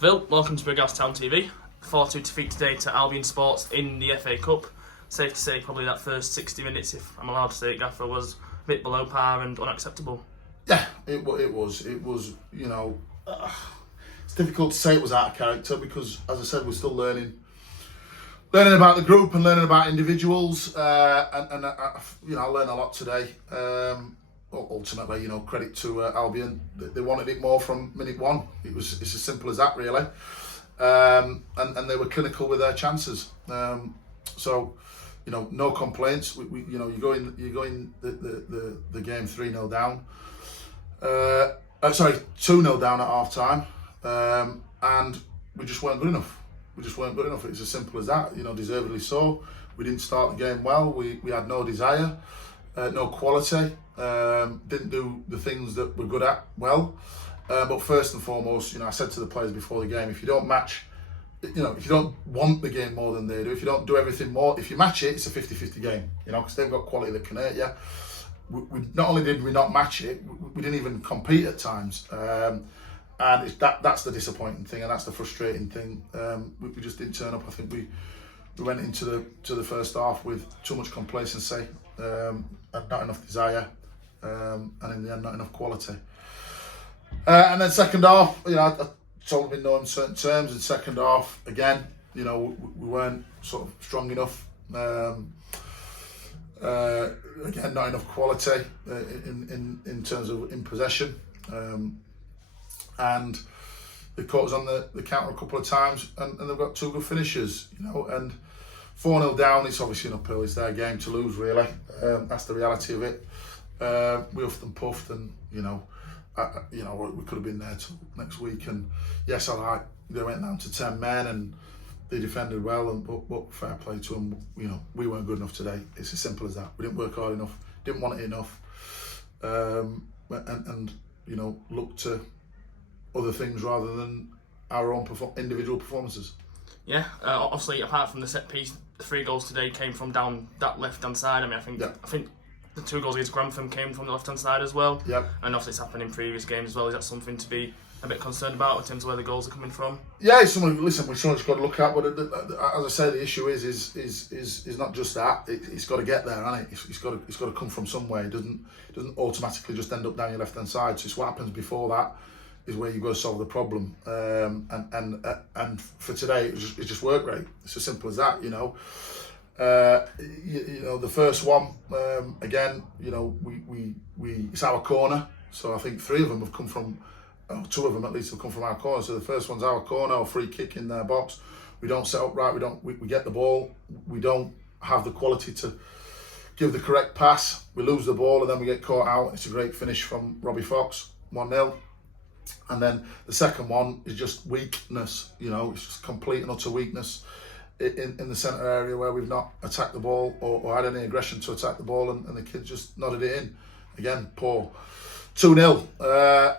Vill, welcome to Brighouse Town TV. 4-2 defeat today to Albion Sports in the FA Cup. Safe to say probably that first 60 minutes, if I'm allowed to say it, Gaffer, was a bit below par and unacceptable. Yeah, it was, you know, it's difficult to say it was out of character because, as I said, we're still learning about the group and learning about individuals, and you know, I learned a lot today. Ultimately, you know, credit to Albion. They wanted it more from minute one. It's as simple as that, really. And they were clinical with their chances. So, you know, no complaints. You know, you go in the game 3-0 down. 2-0 down at half time, and we just weren't good enough. It's as simple as that. You know, deservedly so. We didn't start the game well. We had no desire, no quality. Didn't do the things that we're good at well. But first and foremost, you know, I said to the players before the game, if you don't match, you know, if you don't want the game more than they do, if you don't do everything more, if you match it, it's a 50-50 game, you know, because they've got quality that can hurt you. We not only did we not match it, we didn't even compete at times. And that's the disappointing thing, and that's the frustrating thing. We just didn't turn up. I think we went into the first half with too much complacency, and not enough desire, and in the end, not enough quality. And then second half, you know, I told them in no uncertain terms. In second half, again, you know, we weren't sort of strong enough. Again, not enough quality in terms of in possession, and they caught us on the counter a couple of times, and they've got two good finishers, you know. And 4-0 down, it's obviously an uphill. It's their game to lose, really. That's the reality of it. We huffed and puffed, and you know, we could have been there till next week. And yes, all right, they went down to 10 men and they defended well, but fair play to them. You know, we weren't good enough today. It's as simple as that. We didn't work hard enough, didn't want it enough, and you know, look to other things rather than our own individual performances. Yeah, obviously, apart from the set piece, the 3 goals today came from down that left-hand side. I mean, I think the 2 goals against Grantham came from the left-hand side as well. Yep. And obviously it's happened in previous games as well. Is that something to be a bit concerned about in terms of where the goals are coming from? Yeah, it's something. Listen, we've just got to look at. But as I say, the issue is not just that. It's got to get there, hasn't it? It's got to come from somewhere. It doesn't automatically just end up down your left-hand side. So it's what happens before that is where you've got to solve the problem. And for today, it just worked great. It's as simple as that, you know. You know, the first one, again, you know, we it's our corner. So I think 3 of them have come from, 2 of them at least have come from our corner. So the first one's our corner, or free kick in their box. We don't set up right. We get the ball. We don't have the quality to give the correct pass. We lose the ball and then we get caught out. It's a great finish from Robbie Fox, 1-0. And then the second one is just weakness. You know, it's just complete and utter weakness in the centre area where we've not attacked the ball or had any aggression to attack the ball, and the kids just nodded it in. Again, poor. 2-0.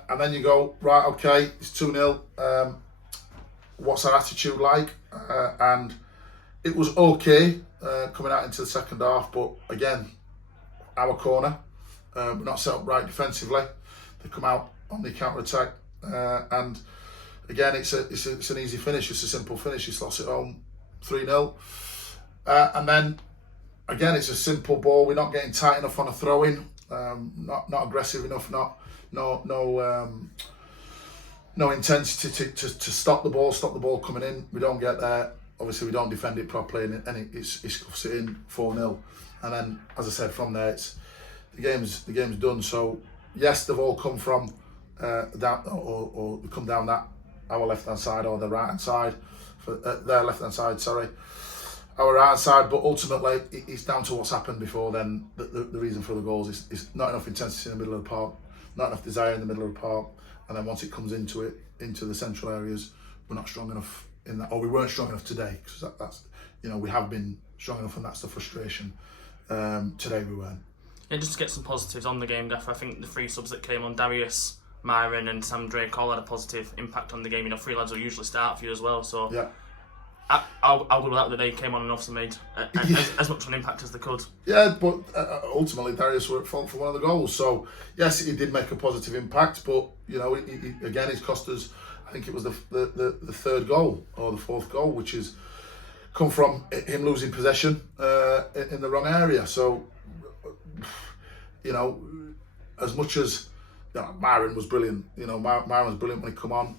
And then you go, right, okay, it's 2-0. What's our attitude like? And it was okay coming out into the second half, but again, our corner, we're not set up right defensively. They come out on the counter-attack, and again, it's an easy finish. It's a simple finish. He slots it home, 3-0. And then again, it's a simple ball. We're not getting tight enough on a throw-in, not aggressive enough, no intensity to stop the ball coming in. We don't get there. Obviously, we don't defend it properly, and it scuffs it in, 4-0. And then, as I said, from there, it's the game's done. So yes, they've all come from that, or come down that our left hand side or the right hand side, for their left hand side, sorry, our right hand side. But ultimately, it's down to what's happened before then. The reason for the goals is not enough intensity in the middle of the park, not enough desire in the middle of the park, and then once it comes into the central areas, we're not strong enough in that, or we weren't strong enough today, because that's, you know, we have been strong enough, and that's the frustration. Today we weren't. Yeah, just to get some positives on the game, Gaffer, I think the 3 subs that came on, Darius, Myron and Sam Drake, all had a positive impact on the game. You know, 3 lads will usually start for you as well, so yeah. I'll go with that they came on and obviously made as much of an impact as they could. Yeah, but ultimately Darius were at fault for one of the goals. So yes, he did make a positive impact, but you know, again, it's cost us. I think it was the third goal or the fourth goal, which is come from him losing possession in the wrong area. So, you know, as much as Myron was brilliant, you know, Myron was brilliant when he come on,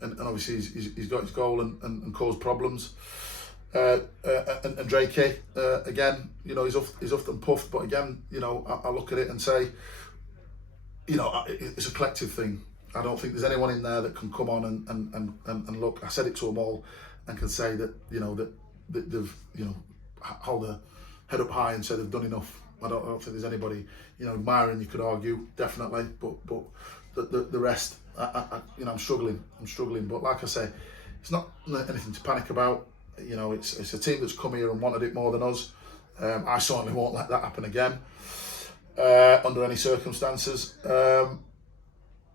and obviously he's got his goal and caused problems. And Drake, again, you know, he's off and puffed, but again, you know, I look at it and say, you know, it's a collective thing. I don't think there's anyone in there that can come on and look. I said it to them all, and can say that, you know, that they've, you know, hold their head up high and say they've done enough. I don't think there's anybody, you know, Myron, you could argue definitely, but the rest, you know, I'm struggling. But like I say, it's not anything to panic about. You know, it's a team that's come here and wanted it more than us. I certainly won't let that happen again under any circumstances.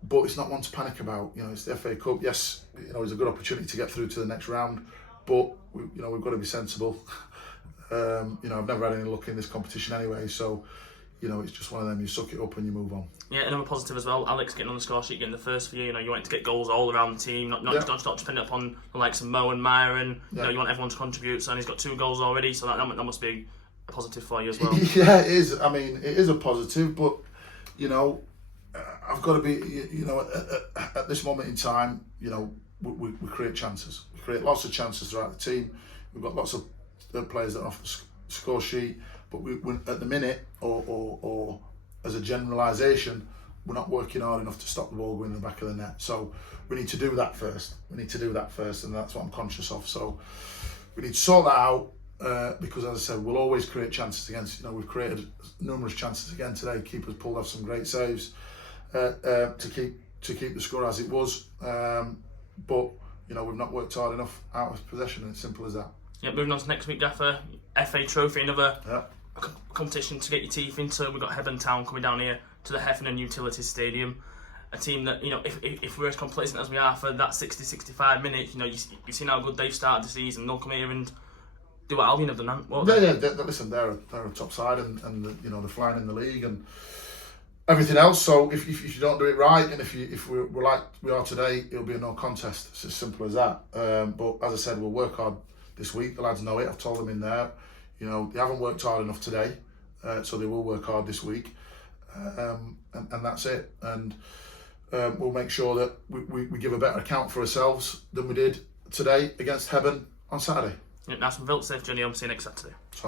But it's not one to panic about. You know, it's the FA Cup. Yes, you know, it's a good opportunity to get through to the next round, but you know, we've got to be sensible. You know, I've never had any luck in this competition anyway, so you know, it's just one of them. You suck it up and you move on. Yeah, another positive as well. Alex getting on the score sheet, getting the first for you. You know, you want to get goals all around the team, not dependent upon the likes of Mo and Myron. You know, you want everyone to contribute. So, and he's got 2 goals already, so that must be a positive for you as well. Yeah, it is. I mean, it is a positive, but you know, I've got to be. You know, at this moment in time, you know, we create chances. We create lots of chances throughout the team. We've got lots of players that are off the score sheet, but we at the minute, or as a generalisation, we're not working hard enough to stop the ball going in the back of the net. So we need to do that first. And that's what I'm conscious of. So we need to sort that out because, as I said, we'll always create chances against. You know, we've created numerous chances again today. Keepers pulled off some great saves to keep the score as it was, but you know, we've not worked hard enough out of possession. And it's simple as that. Yeah, moving on to next week, Gaffer, FA Trophy, another competition to get your teeth into. We've got Hebburn Town coming down here to the Heffernan Utilities Stadium. A team that, you know, if we're as complacent as we are for that 60-65 minutes, you know, you've seen how good they've started the season. They'll come here and do what Albion have done, won't they? Yeah, listen, they're a top side and you know, they're flying in the league and everything else. So if you don't do it right, and if we're like we are today, it'll be a no contest. It's as simple as that. But as I said, we'll work hard this week. The lads know it. I've told them in there. You know, they haven't worked hard enough today, so they will work hard this week, and that's it. And we'll make sure that we give a better account for ourselves than we did today against Hebburn on Saturday. Yeah, nice one, VILLS. Safe journey home. See you next Saturday.